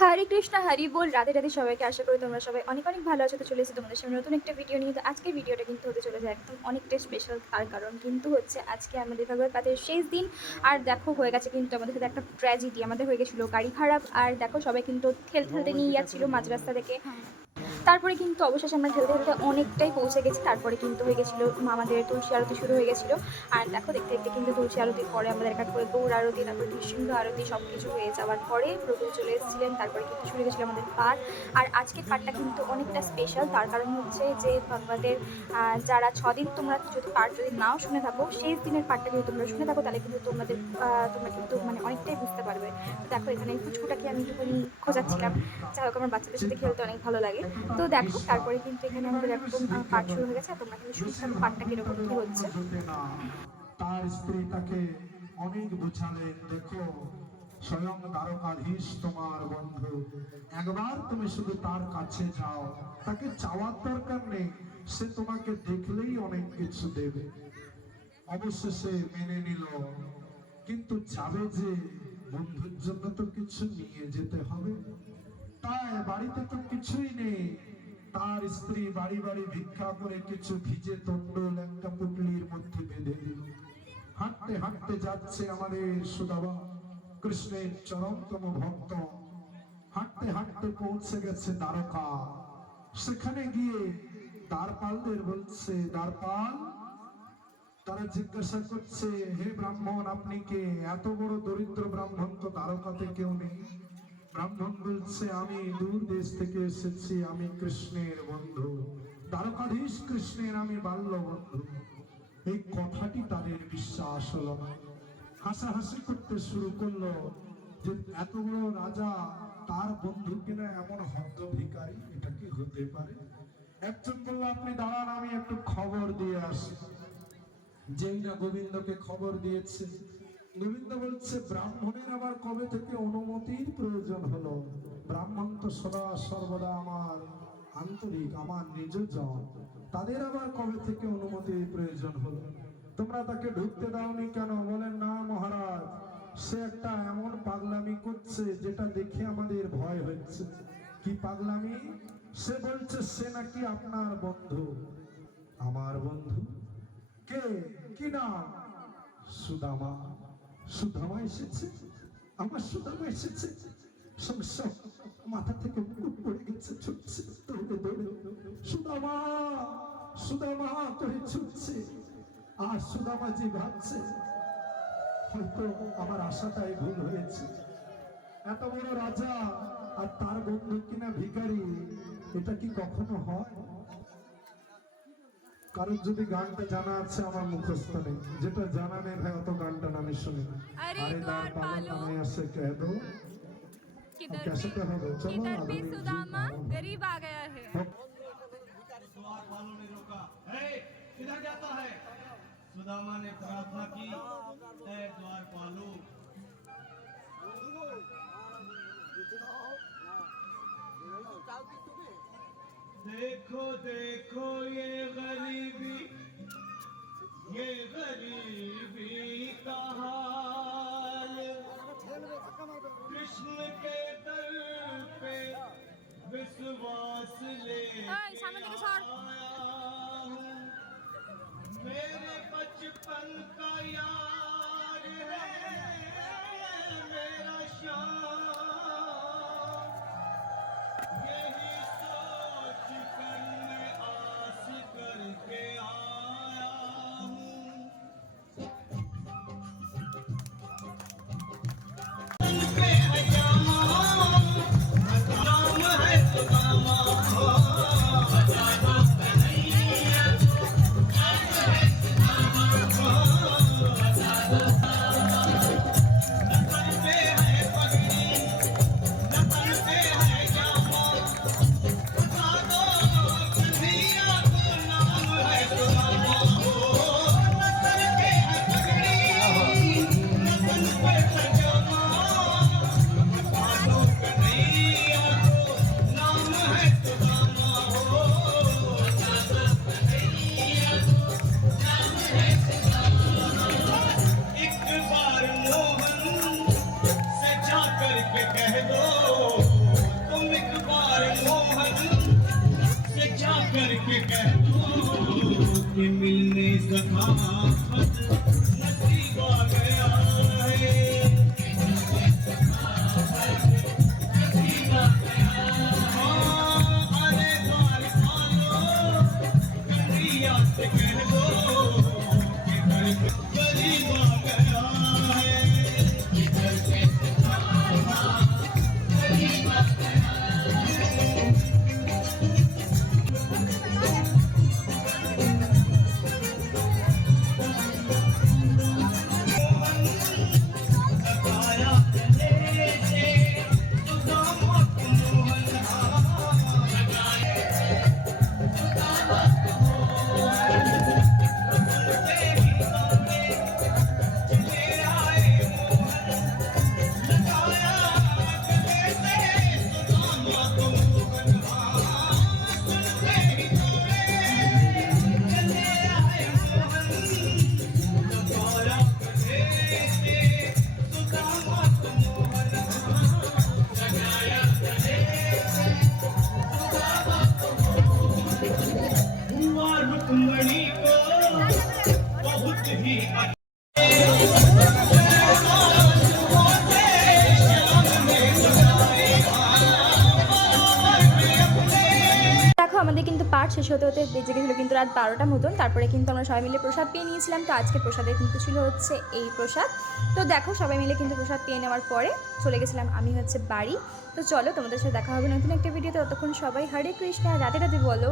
হরে কৃষ্ণ হরি বল, রাধে রাধে সবাইকে। আশা করি তোমরা সবাই অনেক অনেক ভালো আছো। তো চলে এসেছি তোমাদের সামনে নতুন একটা ভিডিও নিয়ে। তো আজকের ভিডিওটা কিন্তু হতে চলেছে একদম অনেকটা স্পেশাল। তার কারণ কিন্তু হচ্ছে আজকে আমাদের ভাগবত পাঠের শেষ দিন। আর দেখো হয়ে গেছে কিন্তু আমাদের সাথে একটা ট্র্যাজেডি। আমাদের হয়ে গেছিলো গাড়ি খারাপ। আর দেখো সবাই কিন্তু ঠেলতে নিয়ে যাচ্ছিলো মাঝ রাস্তা থেকে। তারপরে কিন্তু অবশেষে আমরা ঠেলতে ঠেলতে অনেকটাই পৌঁছে গেছি। তারপরে কিন্তু হয়ে গেছিলো আমাদের তুলসী আরতি শুরু হয়ে গেছিলো। আর দেখো দেখতে দেখতে কিন্তু তুলসী আরতির পরে আমাদের এক এক করে গৌর আরতি, তারপরে নৃসিংহ আরতি সব কিছু হয়ে যাওয়ার পরে প্রভু চলে এসেছিলেন। তারপরে কিন্তু শুরু হয়েছিল আমাদের পাঠ। আর আজকের পাঠটা কিন্তু অনেকটা স্পেশাল। তার কারণ হচ্ছে যে ভগবতের যারা 6 দিন তোমরা যদি পাঠ যদি নাও শুনে থাকো, শেষ দিনের পাঠটা যদি তোমরা শুনে থাকো তাহলে কিন্তু তোমরা কিন্তু মানে অনেকটাই বুঝতে পারবে। তো দেখো এখানে ফুচকুটাকে আমি একটুখানি খোঁজাচ্ছিলাম। যাই হোক, আমার বাচ্চাদের সাথে খেলতে অনেক ভালো লাগে। তো দেখো তারপরে কিন্তু এখানে আমাদের একদম পাঠ শুরু হয়ে গেছে। তোমরা কিন্তু শুনতে থাকো পাঠটা কিরকম কি হচ্ছে। তার স্ত্রী তাকে অনেক বোঝালেন, দেখো স্বয়ং দ্বারকাধীশ তোমার বন্ধু, একবার তুমি শুধু তার কাছে যাও, তাকে চাওয়ার দরকার নেই, সে তোমাকে দেখলেই অনেক কিছু দেবে। অবশেষে মেনে নিল, কিন্তু যাবে যে বন্ধুর জন্য তো কিছু নিয়ে যেতে হবে। তাই বাড়িতে তো কিছুই নেই। তার স্ত্রী বাড়ি বাড়ি ভিক্ষা করে কিছু ভিজে তন্ডুল একটা পুটলির মধ্যে বেঁধে দিল। হাঁটতে হাঁটতে যাচ্ছে আমাদের সুদামা, কৃষ্ণের চরমতম ভক্ত। হাঁটতে হাঁটতে পৌঁছে গেছে দ্বারকা। সেখানে গিয়ে দ্বারপালদের বলছে, দ্বারপাল, তারা জিজ্ঞাসা করছে, হে ব্রাহ্মণ আপনি কে? এত বড় দরিদ্র ব্রাহ্মণ তো দ্বারকাতে কেউ নেই। ব্রাহ্মণ বলছে, আমি দূর দেশ থেকে এসেছি, আমি কৃষ্ণের বন্ধু, দ্বারকাধীশ কৃষ্ণের আমি বাল্য বন্ধু। এই কথাটি তাদের বিশ্বাস হলো না। হাসাহাসি করতে শুরু করলো যে এত বড় রাজা, তার বন্ধু কিনা এমন হদ্দ ভিখারি, এটা কি হতে পারে? একজন বলল, আপনি দাঁড়ান, আমি একটু খবর দিয়ে আসি। যেই না গোবিন্দকে খবর দিয়েছে, গোবিন্দ বলছে, ব্রাহ্মণের আবার কবে থেকে অনুমতির প্রয়োজন হলো? ব্রাহ্মণ তো সদা সর্বদা আমার আন্তরিক, আমার নিজজন, তাদের আবার কবে থেকে অনুমতির প্রয়োজন হলো? তোমরা তাকে ঢুকতে দাওনি কেন? বলেন, না মহারাজ, সে একটা এমন পাগলামি করছে যেটা দেখে আমাদের ভয় হচ্ছে। কি পাগলামি? সে বলছে সে নাকি আপনার বন্ধু। আমার বন্ধু? কে? কি নাম? সুদামা। সুদামা এসেছে? আমার সুদামা এসেছে? সব মাথা থেকে মুকুট পড়ে গেছে, ছুটছে দৌড়ে দৌড়ে, সুদামা সুদামা করে ছুটছে। আর সুদামা যে ভাবছে, হয়তো আমার আশাটাই ভুল হয়েছে। এত বড় রাজা আর তার বন্ধু কিনা ভিখারি, এটা কি কখনো হয়? কারণ যদি গানটা জানা আছে, আমার মুখস্থ নেই, যেটা জানা নেই ভাই অত গানটা আমি শুনি। আরে দ্বার পালো তুমি ऐसे कह दो, कैसे क्या होगा? चलो भी सुदामा गरीब आ गया है। द्वार पालों ने रोका, किधर जाता है? सुदामा ने प्रार्थना की, द्वार पालो। देखो देखो ये गरीबी का हाल, कृष्ण के दर पे विश्वास ले आया हूँ। मेरे बचपन का यार है मेरा श्याम, यही सोच कर मैं आस करके आया हूँ। পাঠ শেষ হতে হতে বেজে গেছিলো কিন্তু রাত 12টা মতন। তারপরে কিন্তু আমরা সবাই মিলে প্রসাদ পেয়ে নিয়েছিলাম। তো আজকে প্রসাদে কিন্তু ছিল হচ্ছে এই প্রসাদ। তো দেখো সবাই মিলে কিন্তু প্রসাদ পেয়ে নেওয়ার পরে চলে গেছিলাম আমি হচ্ছে বাড়ি। তো চলো তোমাদের সাথে দেখা হবে নতুন একটা ভিডিওতে। ততক্ষণ সবাই হরে কৃষ্ণা, রাধে রাধে বলো।